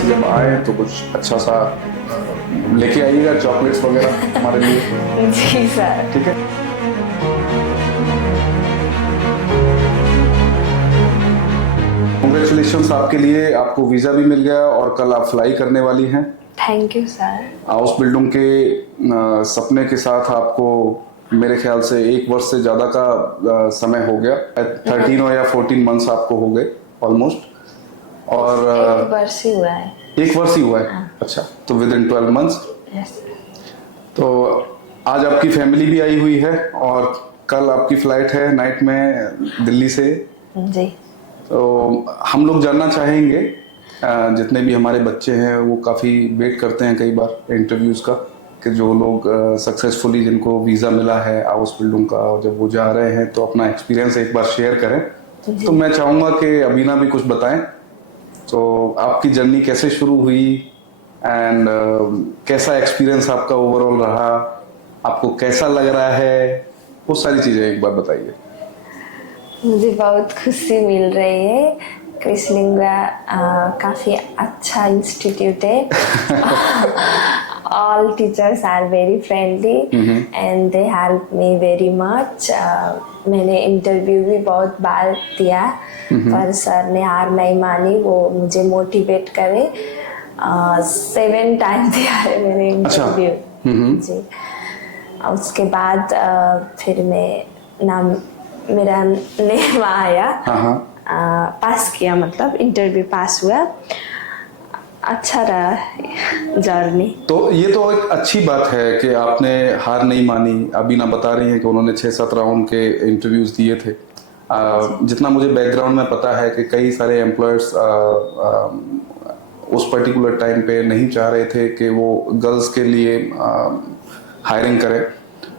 से जब आए तो कुछ अच्छा सा लेके आइएगा, चॉकलेट्स वगैरह हमारे लिए। जी सर। ठीक है। कांग्रेचुलेशंस आपके लिए, आपको वीजा भी मिल गया और कल आप फ्लाई करने वाली हैं। Thank you sir. House building के सपने के साथ आपको मेरे ख्याल से 1 वर्ष से ज्यादा का समय हो गया, 13 या 14 मंथ्स आपको हो गए ऑलमोस्ट। और 1 वर्ष ही हुआ है। 1 वर्ष ही हुआ है। हाँ। अच्छा, तो विद इन 12 मंथ्स। यस। तो आज आपकी फैमिली भी आई हुई है और कल आपकी फ्लाइट है नाइट में दिल्ली से। जी। तो हम लोग जानना चाहेंगे, जितने भी हमारे बच्चे हैं वो काफ़ी वेट करते हैं कई बार इंटरव्यूज़ का, कि जो लोग सक्सेसफुली जिनको वीज़ा मिला है हाउस बिल्डिंग का, और जब वो जा रहे हैं तो अपना एक्सपीरियंस एक बार शेयर करें। तो मैं चाहूँगा कि अबीना भी कुछ बताएं, तो आपकी जर्नी कैसे शुरू हुई एंड कैसा एक्सपीरियंस आपका ओवरऑल रहा, आपको कैसा लग रहा है, वो सारी चीज़ें एक बार बताइए। मुझे बहुत खुशी मिल रही है। कृष्णलिंगा काफी अच्छा इंस्टीट्यूट है। All teachers are very friendly and they help me very much. मैंने इंटरव्यू भी बहुत बार दिया पर सर ने हार नहीं मानी, वो मुझे मोटिवेट करे। 7 टाइम दिया है मैंने इंटरव्यू। जी। उसके बाद फिर मेरा नेम आया। पास किया, मतलब इंटरव्यू पास हुआ। अच्छा रहा जर्नी। तो ये तो एक अच्छी बात है कि आपने हार नहीं मानी। अबीना बता रही हैं कि उन्होंने 6-7 राउंड के इंटरव्यूज दिए थे। जितना मुझे बैकग्राउंड में पता है कि कई सारे एम्प्लॉयर्स उस पर्टिकुलर टाइम पे नहीं चाह रहे थे कि वो गर्ल्स के लिए हायरिंग करें,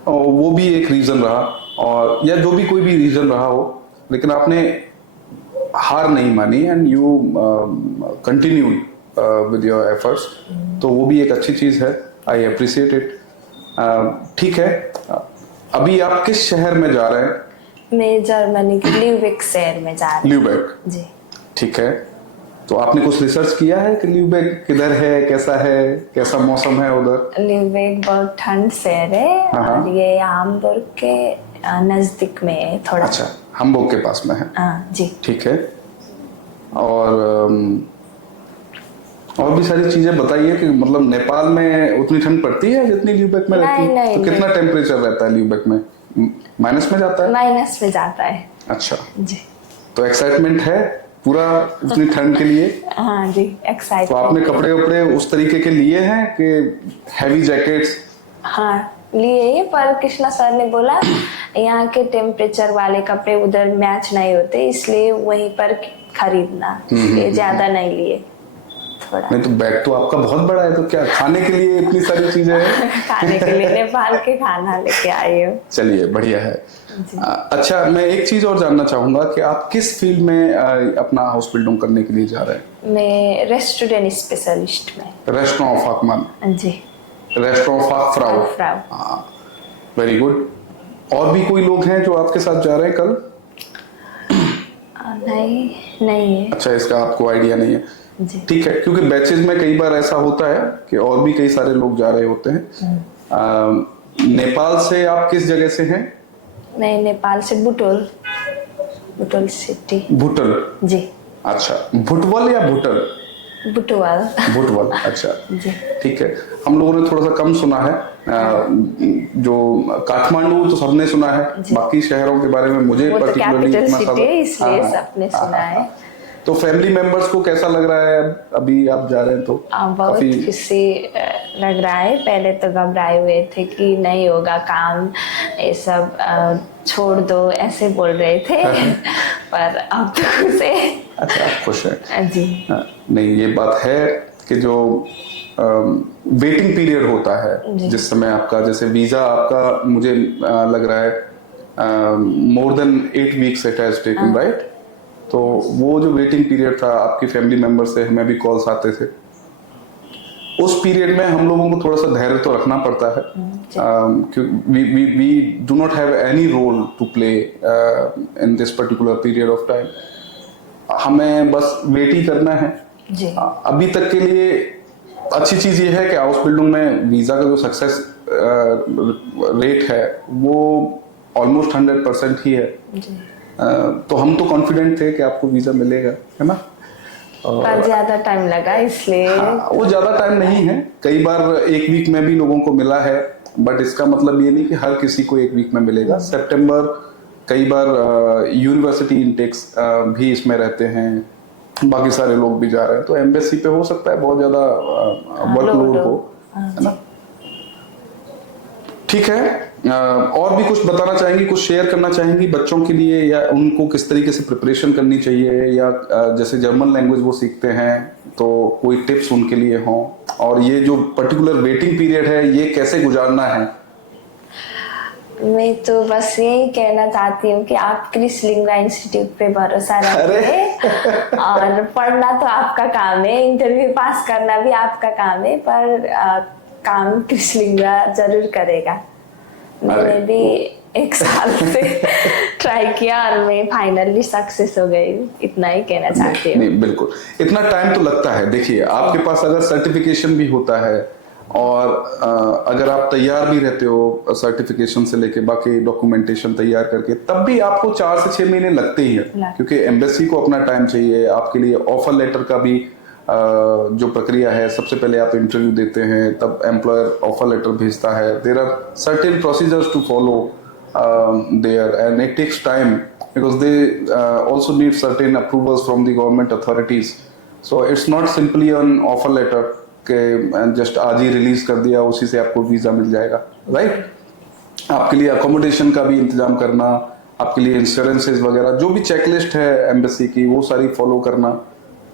और वो भी एक रीज़न रहा, और या जो भी कोई भी रीज़न रहा हो, लेकिन आपने हार नहीं मानी and you continued with your efforts. तो वो भी एक अच्छी चीज़ है, आई अप्रिशिएट इट। ठीक है, अभी आप किस शहर में जा रहे हैं? मैं जर्मनी के ल्यूबेक शहर में जा रही हूँ। ल्यूबेक। जी। ठीक है, तो आपने कुछ रिसर्च किया है कि ल्यूबेक किधर है, कैसा है, कैसा मौसम है उधर? ल्यूबेक बहुत ठंड शहर है और ये हामबुर्ग के नजदीक में है थोड़ा। अच्छा, हामबुर्ग के पास में है। जी। ठीक है, और भी सारी चीजें बताइए कि मतलब नेपाल में उतनी ठंड पड़ती है जितनी ल्यूबेक में रहती है? नहीं, तो कितना टेम्परेचर रहता है ल्यूबेक में? माइनस में जाता है? माइनस में जाता है। अच्छा जी। तो एक्साइटमेंट है पूरा उतनी ठंड के लिए? हाँ जी, एक्साइटमेंट। तो आपने कपड़े वपड़े उस तरीके के लिए हैं कि हैवी जैकेट्स? हाँ लिए ही, पर कृष्णा सर ने बोला यहाँ के टेम्परेचर वाले कपड़े उधर मैच नहीं होते, इसलिए वहीं पर खरीदना, ये ज्यादा नहीं लिए थोड़ा। नहीं तो बैग तो आपका बहुत बड़ा है, तो क्या खाने के लिए इतनी सारी चीजें हैं? खाने के लिए नेपाल के खाना लेके आई हूँ। चलिए बढ़िया है। अच्छा, मैं एक चीज और जानना चाहूंगा कि आप किस फील्ड में अपना हाउस बिल्डिंग करने के लिए जा रहे हैं? मैं रेस्टोरेंट स्पेशलिस्ट में। रेस्टोरेंट ऑफ फाकमान? जी। रेस्टोरेंट ऑफ फ्राउ। हाँ, वेरी गुड। और भी कोई लोग हैं जो आपके साथ जा रहे हैं कल? नहीं है। अच्छा, इसका आपको आइडिया नहीं है? ठीक है, क्योंकि बैचेस में कई बार ऐसा होता है कि और भी कई सारे लोग जा रहे होते हैं। नेपाल से आप किस जगह से हैं? मैं नेपाल से बुटवल सिटी। भुटल? जी। अच्छा, भुटवल या भुटल? भुटवल। अच्छा जी। ठीक है, हम लोगों ने थोड़ा सा कम सुना है। जो काठमांडू तो सबने सुना है, बाकी शहरों के बारे में मुझे पर्टिकुलरली इतना इसलिए सबने सुना है। तो फैमिली मेंबर्स को कैसा लग रहा है अभी आप जा रहे हैं? तो बहुत खुशी लग रहा है। पहले तो घबराए हुए थे कि नहीं होगा काम, ये सब छोड़ दो ऐसे बोल रहे थे। पर अब तो खुश है। अच्छा, आप खुश हैं? जी। नहीं, ये बात है कि जो वेटिंग पीरियड होता है, जिस समय आपका जैसे वीजा आपका मुझे लग रहा है more than 8 weeks it has taken, right? तो वो जो वेटिंग पीरियड था, आपकी फैमिली मेंबर से हमें भी कॉल्स आते थे, उस पीरियड में हम लोगों को थोड़ा सा धैर्य तो रखना पड़ता है, क्योंकि we do not have any role to play in this particular period of time. हमें बस वेट ही करना है जी। अभी तक के लिए अच्छी चीज ये है कि आउसबिल्डिंग में वीजा का जो सक्सेस रेट है वो ऑलमोस्ट 100% ही है। जी। तो हम तो कॉन्फिडेंट थे कि आपको वीजा मिलेगा, है ना। पर ज्यादा टाइम लगा इसलिए। हाँ, वो ज्यादा टाइम नहीं है, कई बार 1 वीक में भी लोगों को मिला है, बट इसका मतलब ये नहीं कि हर किसी को 1 वीक में मिलेगा। सितंबर, कई बार यूनिवर्सिटी इनटेक्स भी इसमें रहते हैं, बाकी सारे लोग भी जा रहे हैं, तो एम्बेसी पे हो सकता है बहुत ज्यादा वर्कलोड हो, है ना। ठीक है, और भी कुछ बताना चाहेंगी, कुछ शेयर करना चाहेंगी बच्चों के लिए, या उनको किस तरीके से प्रिपरेशन करनी चाहिए, या जैसे जर्मन लैंग्वेज वो सीखते हैं तो कोई टिप्स उनके लिए हो, और ये जो पर्टिकुलर वेटिंग पीरियड है ये कैसे गुजारना है? मैं तो बस यही कहना चाहती हूँ कि आप क्रिस लिंगा इंस्टीट्यूट पे भरोसा रखें और पढ़ना तो आपका काम है, इंटरव्यू पास करना भी आपका काम है, पर काम क्रिस लिंगा जरूर करेगा। मैंने भी 1 साल से ट्राई किया और मैं फाइनली सक्सेस हो गई, इतना ही कहना चाहती हूँ। नहीं, बिल्कुल, इतना टाइम तो लगता है। देखिए, आपके पास अगर सर्टिफिकेशन भी होता है और अगर आप तैयार भी रहते हो सर्टिफिकेशन से लेके बाकी डॉक्यूमेंटेशन तैयार करके, तब भी आपको 4 से 6 महीने लगते ही है, क्योंकि एम्बेसी को अपना टाइम चाहिए। आपके लिए ऑफर लेटर का भी जो प्रक्रिया है, सबसे पहले आप इंटरव्यू देते हैं, तब एम्प्लॉयर ऑफर लेटर भेजता है। There are certain procedures to follow there and it takes time because they also need certain approvals from the government authorities. So it's not simply an offer letter के just आज ही release कर दिया उसी से आपको visa मिल जाएगा, right. आपके लिए अकोमोडेशन का भी इंतजाम करना, आपके लिए इंश्योरेंसेस वगैरह जो भी चेकलिस्ट है एम्बेसी की वो सारी फॉलो करना,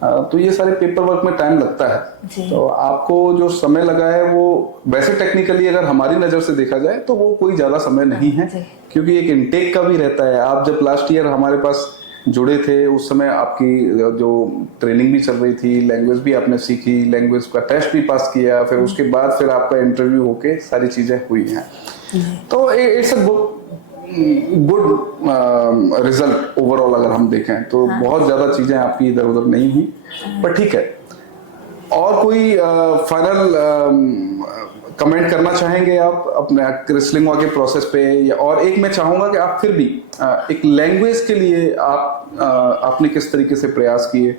तो ये सारे पेपर वर्क में टाइम लगता है। तो आपको जो समय लगा है वो वैसे टेक्निकली अगर हमारी नजर से देखा जाए तो वो कोई ज्यादा समय नहीं है, क्योंकि एक इनटेक का भी रहता है। आप जब लास्ट ईयर हमारे पास जुड़े थे उस समय आपकी जो ट्रेनिंग भी चल रही थी, लैंग्वेज भी आपने सीखी, लैंग्वेज का टेस्ट भी पास किया, फिर उसके बाद फिर आपका इंटरव्यू होके सारी चीजें हुई हैं। तो it's a good result overall अगर हम देखें तो। बहुत ज्यादा चीजें आपकी इधर उधर नहीं हुई, पर ठीक है। और कोई फाइनल कमेंट करना चाहेंगे आप अपने क्रिस लिंगा के प्रोसेस पे? या और एक मैं चाहूंगा कि आप फिर भी एक लैंग्वेज के लिए आपने किस तरीके से प्रयास किए,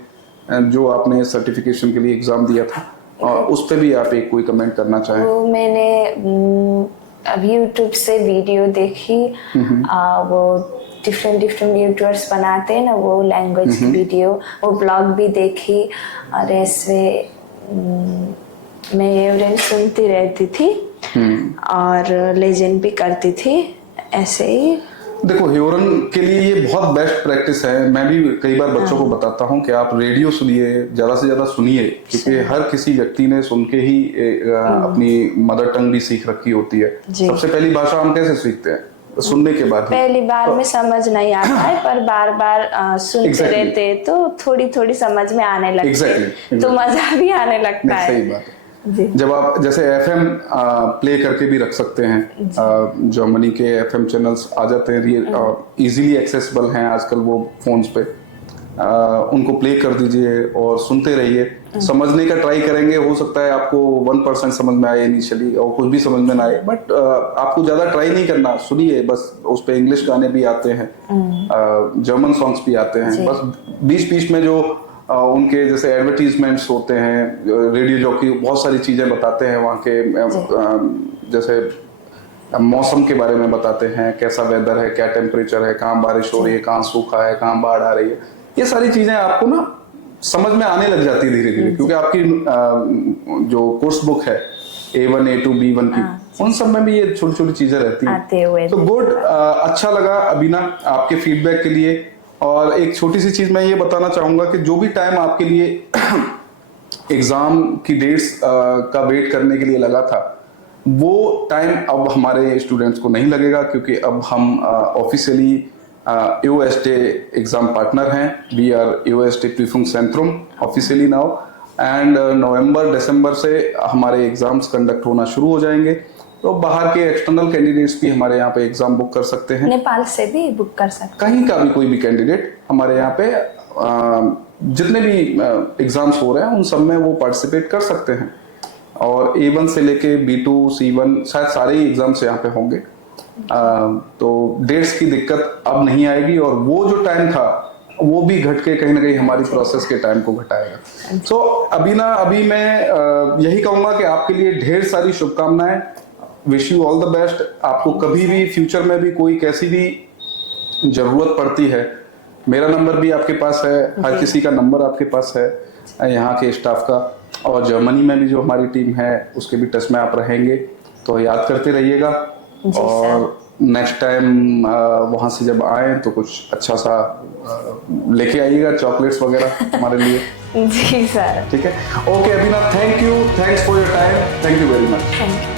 जो आपने सर्टिफिकेशन के लिए एग्जाम दिया था, और उस पे भी आप एक कोई कमेंट करना चाहें? वो मैंने अभी यूट्यूब से वीडियो देखी, वो डिफरेंट यूट्यूबर्स बनाते हैं ना वो लैंग्वेज वीडियो, वो ब्लॉग भी देखी, और ऐसे मैं एवरेंट सुनती रहती थी और लेजेंड भी करती थी, ऐसे ही। देखो, ह्यूरन के लिए ये बहुत बेस्ट प्रैक्टिस है। मैं भी कई बार बच्चों को बताता हूँ कि आप रेडियो सुनिए, ज्यादा से ज्यादा सुनिए, क्योंकि हर किसी व्यक्ति ने सुन के ही अपनी मदर टंग भी सीख रखी होती है। सबसे पहली भाषा हम कैसे सीखते हैं? सुनने के बाद। पहली बार में समझ नहीं आता है, पर बार बार सुनते रहते तो थोड़ी थोड़ी समझ में आने लगती है, तो मजा भी आने लगता है। सही बात है। जब आप जैसे FM प्ले करके भी रख सकते हैं, जर्मनी के FM चैनल्स आ जाते हैं, इजीली एक्सेसिबल हैं आजकल वो फोन्स पे, उनको प्ले कर दीजिए और सुनते रहिए। समझने का ट्राई करेंगे, हो सकता है आपको 1% समझ में आए इनिशियली और कुछ भी समझ में ना आए, बट आपको ज्यादा ट्राई नहीं करना, सुनिए बस। उस पे इंग्लिश गाने भी आते हैं, जर्मन सॉन्ग्स भी आते हैं, बस बीच बीच में जो उनके जैसे एडवर्टीजमेंट्स होते हैं, रेडियो जॉकी बहुत सारी चीजें बताते हैं वहाँ के, जैसे मौसम के बारे में बताते हैं, कैसा वेदर है, क्या टेम्परेचर है, कहाँ बारिश हो रही है, कहाँ सूखा है, कहाँ बाढ़ आ रही है। ये सारी चीजें आपको ना समझ में आने लग जाती है धीरे धीरे, क्योंकि आपकी जो कोर्स बुक है A1, A2, B1 की, उन सब में भी ये छोटी छोटी चीजें रहती हैं। तो गुड, अच्छा लगा अबीना आपके फीडबैक के लिए। और एक छोटी सी चीज मैं ये बताना चाहूंगा कि जो भी टाइम आपके लिए एग्जाम की डेट्स का वेट करने के लिए लगा था, वो टाइम अब हमारे स्टूडेंट्स को नहीं लगेगा, क्योंकि अब हम ऑफिशियली EOST एग्जाम पार्टनर हैं। We are EOST Prüfungszentrum officially now, and November December से हमारे एग्जाम्स कंडक्ट होना शुरू हो जाएंगे। तो बाहर के एक्सटर्नल कैंडिडेट्स भी हमारे यहाँ पे एग्जाम बुक कर सकते हैं, नेपाल से भी बुक कर सकते हैं, कहीं का भी कोई भी कैंडिडेट हमारे यहाँ पे जितने भी एग्जाम्स हो रहे हैं उन सब में वो पार्टिसिपेट कर सकते हैं। और A1 से लेके B2 C1 शायद सारे ही एग्जाम्स यहाँ पे होंगे। तो डेट्स की दिक्कत अब नहीं आएगी, और वो जो टाइम था वो भी घट के कहीं ना कहीं हमारी प्रोसेस के टाइम को घटाएगा। सो अभी मैं यही कहूंगा कि आपके लिए ढेर सारी शुभकामनाएं। Wish you all the best. आपको कभी भी फ्यूचर में भी कोई कैसी भी जरूरत पड़ती है, मेरा नंबर भी आपके पास है, हर किसी का नंबर आपके पास है यहाँ के स्टाफ का, और जर्मनी में भी जो हमारी टीम है उसके भी टच में आप रहेंगे, तो याद करते रहिएगा। और नेक्स्ट टाइम वहाँ से जब आए तो कुछ अच्छा सा लेके आइएगा, चॉकलेट्स वगैरह हमारे लिए। जी सर। ठीक है, okay Abhinav, thank you, thanks for your time, thank you very much. Thank you.